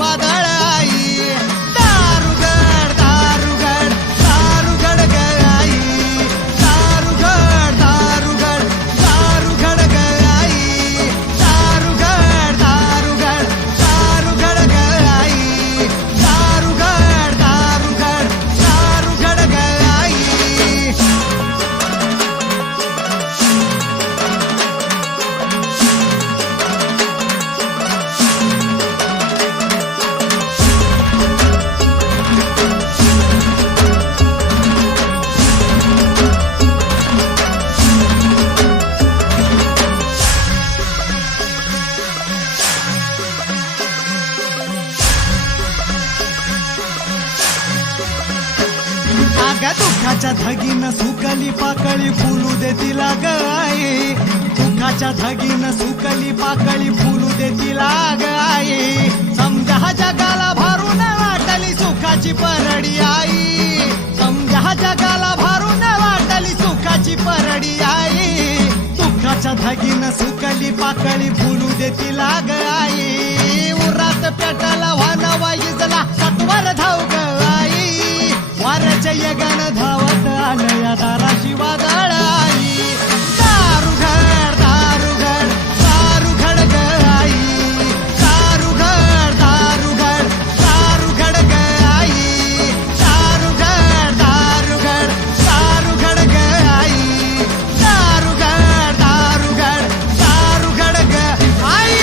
वादळ आई दारुगड दारुगड दारुगड ग आई दारुगड दारुगड दारुगड ग आई दारुगड दारुगड दारुगड ग आई दारुगड दारुगड दारुगड ग आई आगा दुःखाच्या धगीनं सुकली पाकळी फुलू दे तिला ग आई दुःखाच्या धगीनं सुकली पाकळी फुलू दे तिला ग आई समजा जगाला भरून वाटली सुखाची परडी आई समजा जगाला भरून वाटली सुखाची परडी आई दुःखाच्या धगीनं सुकली पाकळी फुलू दे तिला ग आई उरात पेटाला वानवा इजला सत्वर धाव ग आई वाऱ्याच्या यगानं धावत आलं या दाराशी वादळ आई दारुगड दारुगड दारुगड ग आई दारुगड दारुगड दारुगड ग आई दारुगड दारुगड दारुगड ग आई दारुगड दारुगड दारुगड ग आई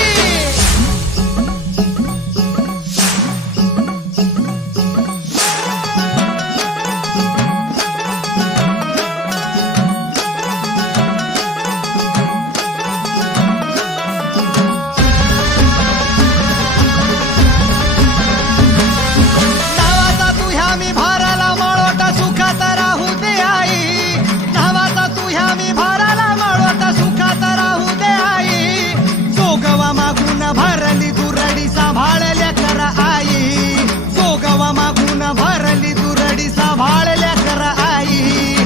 नावाचा तू ह्या मी भाराला मळवटा सुखात राहू दे आई नावाचा तू ह्या मी भाराला मळवटा सुखात राहू दे आई जोगवा मागून भरली दुरडी सांभाळल्या कर आई जोगवा मागून भरली दुरडी सांभाळल्या कर आई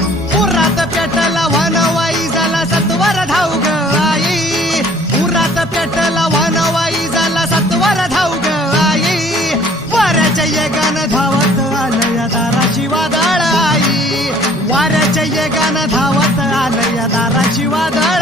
उरात पेटला वनवाई झाला सत्वर धाव ग आई उरात पेटला वनवाई झाला सत्वर धाव ग आई वाऱ्याच्या येगानं धावत आलं या दाराची वादळ आई वाऱ्याच्या येगानं धावत आलं या दाराची वादळ